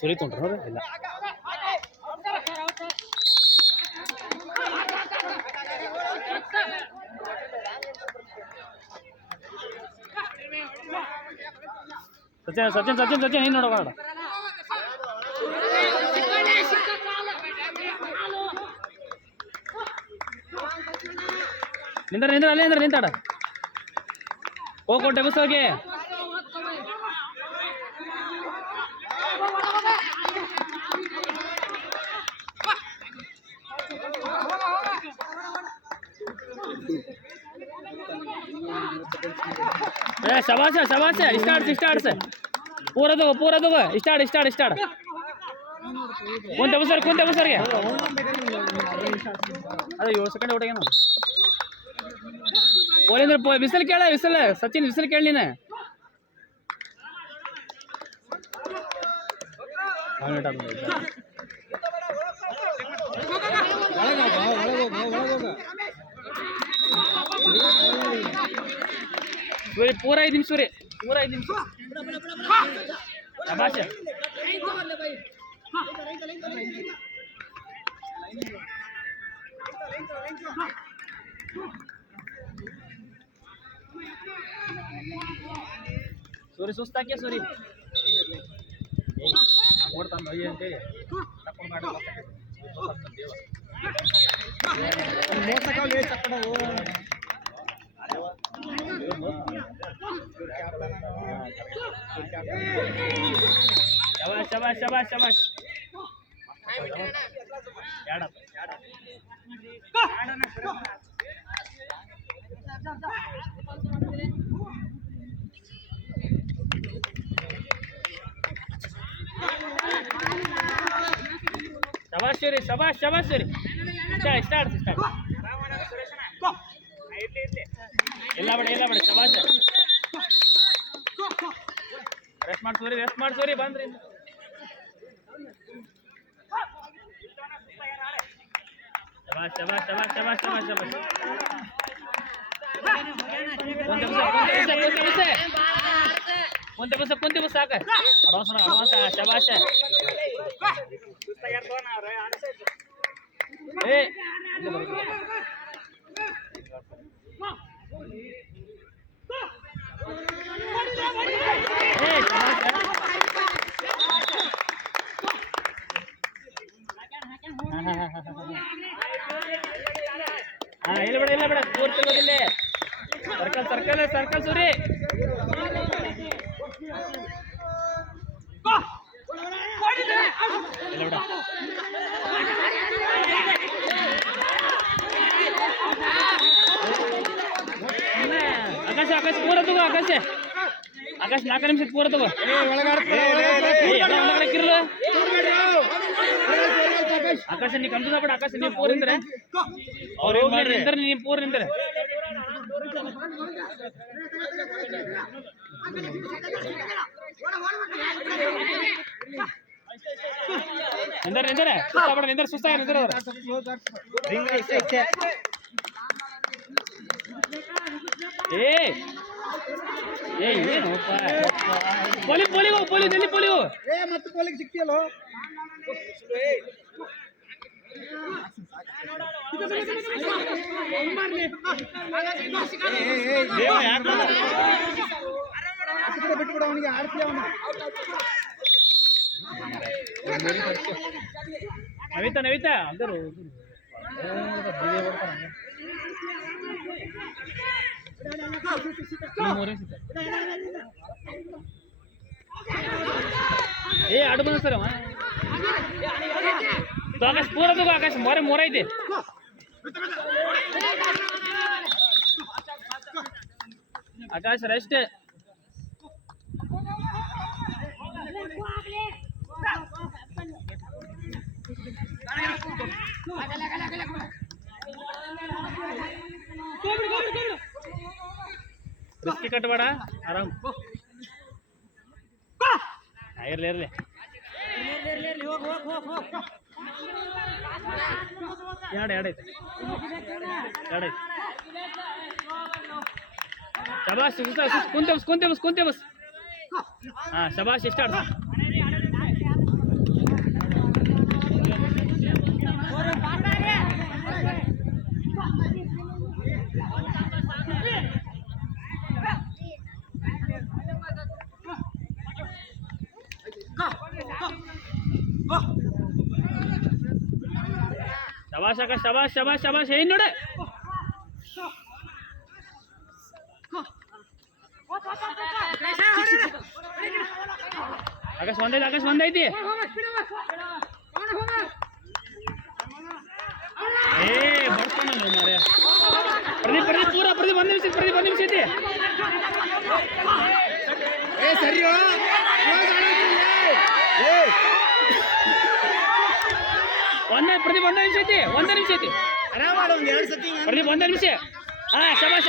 ಸುರಿ ತೊಗೊಂಡ್ರ ನೋಡ್ರಿ ಇಲ್ಲ ಸಚಿನ್ ಸಚಿನ್ ಸಚಿನ್ ಸಚಿನ್ ಏನು ನೋಡೋಣ ನಿಂದ್ರ ನಿಂದ್ರ ಅಲ್ಲೇ ನಿಂದ್ರ ನಿಂತಾಡ ಹೋಗ್ಕೊಟ್ಟೆ ಬಸ್ ಹೋಗಿ ಶಬಾಷ ಶಬಾಷ ಸ್ಟಾರ್ಟ್ಸ್ ಪೂರ ತಗೋ ಸ್ಟಾರ್ಟ್ ಕುಂತೆ ಬಸರ್ಗೆ ಅದೇ 7 ಸೆಕೆಂಡ್ ಔಟಾಗೇನು ಪೋಲಿಂದ್ರ ವಿಸಲ್ ಕೇಳ ವಿಸಲ್ ಸಚಿನ್ ವಿಸಲ್ ಕೇಳಿ ನೀನು ಸೂರಿ ಪೂರ 5 ನಿಮಿಷ ಸೂರಿ ಪೂರ 5 ನಿಮಿಷ ಶಬಾಷ ಸೂರಿ ಸುಸ್ತಾಕೆ ಸೂರಿ ಓಡ್ತಾನೆ ಅಯ್ಯ ಅಂತೇಳಿ ತಕೊಂಡು ಮಾಡಿ ಶಬಾಷ್ ಶಬಾಷ್ ಶಬಾಷ್ ಶಬಾಷ್ ಸೂರಿ ಸ್ಟಾರ್ಟ್ ಎಲ್ಲ ಬಿಡ ಶಬಾಷ್ ರೆಸ್ಟ್ ಮಾಡಿ ಸೂರಿ ಬಂದ್ರಿ ಶಬಾಷ್ ಕುಂತೆ ಬಸ್ ಸಾಕ ಅಡ್ವಾನ್ಸ್ ಶಬಾಷ್ ಇಲ್ಲ ಬಿಡ ಪೂರ್ತಿಲ್ಲ ಸರ್ಕಲ್ ಸೂರಿ ಇಲ್ಲ ಬಿಡ ಆಕಾಶ ಪೂರ ತಗೋ ಆಕಾಶ 4 ನಿಮಿಷ ಪೂರ ತಗೋ ಆಕಾಶ ನೀ ಕನ್ಫ್ಯೂಸ್ ಆಗ್ಬೇಡ ಆಕಾಶ ನೀವು ಪೂರ ನಿಂದ್ರೆ ಅವ್ರು ನಿಂತಾರೆ ನೀವು ಪೂರ ನಿಂತಾರೆ ನಿಂದರೆ ಸುಸ್ತಾಗ ನಿಂದ್ರೆ ಏನು ಪೋಲಿ ಮತ್ತೆ ಪೋಲಿಗೆ ಸಿಕ್ತಿಯಲ್ಲೋ ಬಿಟ್ಬಿಡ ಅವನಿಗೆ ಆಡ್ತೀಯ ಅವನು ನವಿತಾ ಅಂದರು ಅಡು ಬಂದ ಸರ್ ಆಕಾಶ ಪೂರ ತಗೋ ಆಕಾಶ ಮೊರ ಐತಿ ಆಕಾಶ ರೆಸ್ಟ್ ರಿಸ್ಕಿ ಕಟ್ಟಬೇಡ ಆರಾಮ್ ಇರ್ಲಿ ಎರಡೈತೆ ಶಬಾಷ್ ಕುಂತೆ ಬಸ್ ಹಾಂ ಶಬಾಷ್ ಸ್ಟಾರ್ಟ್ ಶಬಾಷ್ ಆಕಾಶ್ ಶಬಾಷ್ ಶಬಾಷ್ ಶಬಾಷ್ ಏನ್ ನೋಡ ಆಕಾಶ್ ಒಂದೈತಿ ಏ ಬರ್ತಾನ ಮಾರ್ರೆ ಪ್ರದೀಪ್ ಪೂರ ಪ್ರದೀಪ್ ಒಂದು ನಿಮಿಷ ಐತಿ ಏ ಸರಿಯೋ ಪ್ರದೀಪ್ ಒಂದು ನಿಮಿಷ ಐತಿ ಆರಾಮ ಮಾಡು ಒಂದು 2 ಸತಿ ಪ್ರದೀಪ್ ಒಂದು ನಿಮಿಷ ಹಾ ಶಬಾಷ್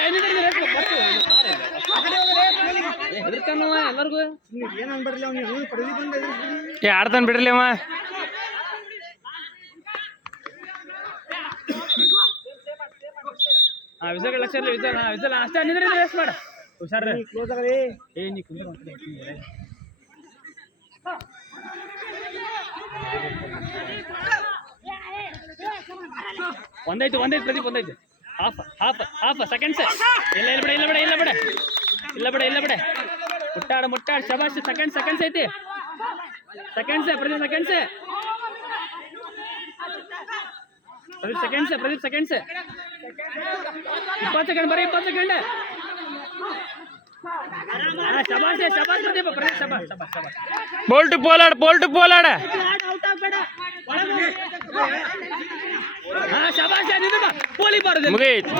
ಹೆದರ್ತಾನವ ಎಲ್ಲರಿಗೂ ಏನು ಅನ್ಬರ್ಲಿ ಅವ್ನಿಗೆ ಪ್ರದೀಪ್ ಬಂದ ಎದುರಿಸ್ಬಿಡಿ ಆಡ್ತಾನೆ ಬಿಡ್ರಲಿ ಅವ ವಿಸಲ್ ಲಕ್ಷ ವಿಸಲ್ ಅಷ್ಟೇ ನಿಂದ್ರೆ ವೇಸ್ಟ್ ಮಾಡ ಹುಷಾರ ಕ್ಲೋಸ್ ಆಗಲಿ ಏ ನೀ ಕುಂದ್ರ ಒಂದೈತು ಪ್ರದೀಪ್ ಒಂದೈತು ಹಾಫ್ ಸೆಕೆಂಡ್ಸ್ ಇಲ್ಲ ಬಿಡ ಮುಟ್ಟಾಡ ಶಬಾಷ್ ಸೆಕೆಂಡ್ಸ್ ಐತಿ ಪ್ರದೀಪ್ ಸೆಕೆಂಡ್ಸ್ 20 ಸೆಕೆಂಡ್ ಬರೀ 20 ಸೆಕೆಂಡ್ ಶಬಾಷ್ ಪ್ರದೀಪ್ ಶಬಾಷ್ ಬೋಲ್ ಟು ಪೋಲಾಡ ಶಬಾಷ್ ಪೋಲಿ ಬಾರದು ಮುಗಿಯಿತು